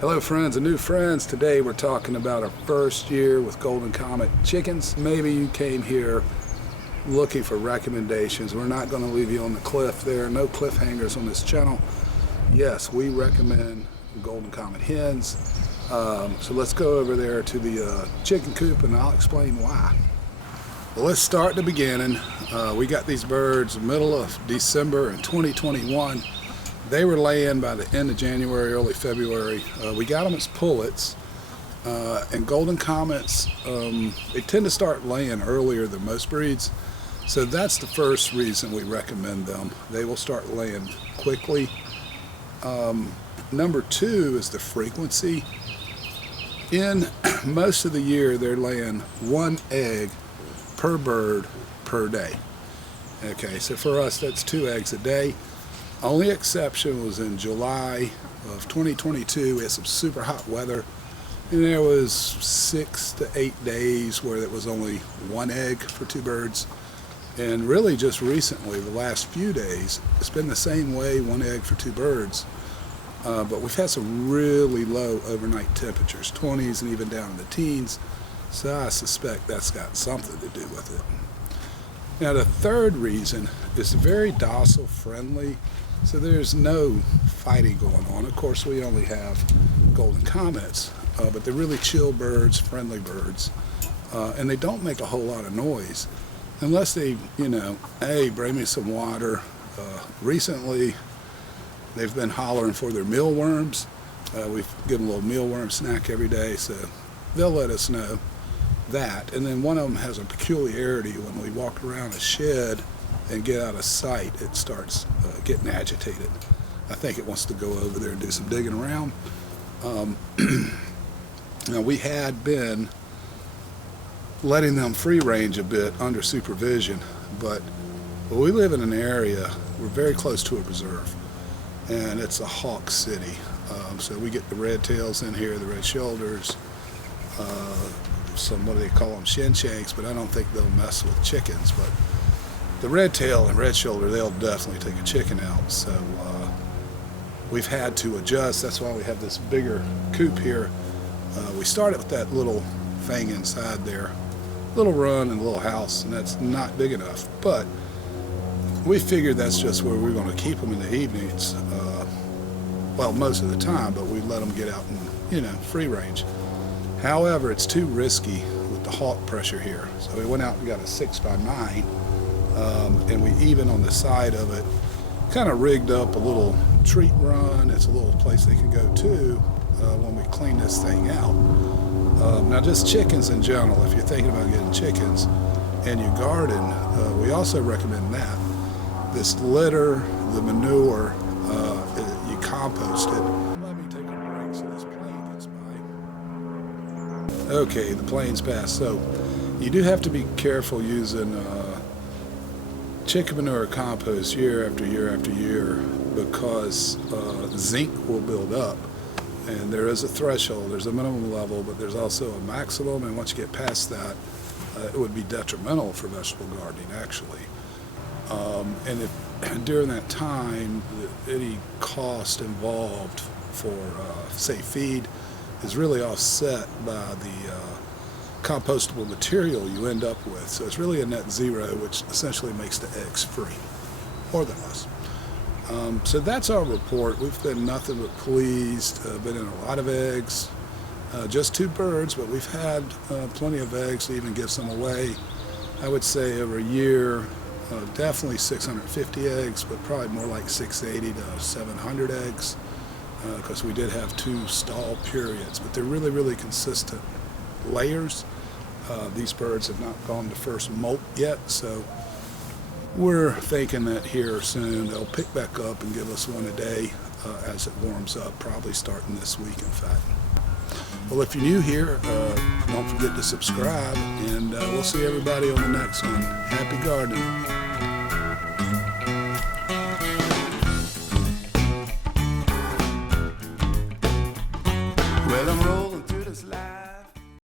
Hello friends and new friends. Today we're talking about our first year with Golden Comet chickens. Maybe you came here looking for recommendations. We're not going to leave you on the cliff. There are no cliffhangers on this channel. Yes, we recommend Golden Comet hens. So let's go over there to the chicken coop and I'll explain why. Well, let's start at the beginning. We got these birds middle of December in 2021. They were laying by the end of January, early February. We got them as pullets. And Golden Comets, they tend to start laying earlier than most breeds. So that's the first reason we recommend them. They will start laying quickly. Number two is the frequency. In most of the year, they're laying one egg per bird per day. Okay, so for us, that's 2 eggs a day. Only exception was in July of 2022. We had some super hot weather, and there was 6 to 8 days where it was only 1 egg for 2 birds. And really just recently, the last few days, it's been the same way, 1 egg for 2 birds. But we've had some really low overnight temperatures, 20s and even down in the teens. So I suspect that's got something to do with it. Now the third reason is very docile, friendly, so there's no fighting going on. Of course, we only have Golden Comets, but they're really chill birds, friendly birds, and they don't make a whole lot of noise unless they, hey, bring me some water. Recently, they've been hollering for their mealworms. We've given a little mealworm snack every day, so they'll let us know that. And then one of them has a peculiarity. When we walk around a shed and get out of sight, it starts getting agitated. I think it wants to go over there and do some digging around. Now we had been letting them free range a bit under supervision, but we live in an area, we're very close to a reserve, and it's a hawk city. So we get the red tails in here, the red shoulders, some, what do they call them, shin shanks, but I don't think they'll mess with chickens. But the red tail and red shoulder, they'll definitely take a chicken out. So we've had to adjust. That's why we have this bigger coop here. We started with that little thing inside there, little run and a little house, and that's not big enough. But we figured that's just where we're going to keep them in the evenings. Well, most of the time, but we let them get out in, free range. However, it's too risky with the hawk pressure here. So we went out and got a 6x9, and we even on the side of it kind of rigged up a little treat run. It's a little place they can go to when we clean this thing out. Now just chickens in general, if you're thinking about getting chickens and you garden, we also recommend that. This litter, the manure, you compost it. Let me take a break so this plane gets by. Okay, the plane's passed. So you do have to be careful using chicken manure compost year after year after year, because zinc will build up, and there is a threshold. There's a minimum level, but there's also a maximum, and once you get past that, it would be detrimental for vegetable gardening actually. And if during that time any cost involved for say feed is really offset by the compostable material you end up with. So it's really a net zero, which essentially makes the eggs free, more than less. So that's our report. We've been nothing but pleased. Been in a lot of eggs, just 2 birds, but we've had plenty of eggs to even give some away. I would say over a year, definitely 650 eggs, but probably more like 680 to 700 eggs, because we did have 2 stall periods, but they're really, really consistent layers. These birds have not gone to first molt yet, so we're thinking that here soon they'll pick back up and give us 1 a day as it warms up, probably starting this week, in fact. Well, if you're new here, don't forget to subscribe, and we'll see everybody on the next one. Happy gardening.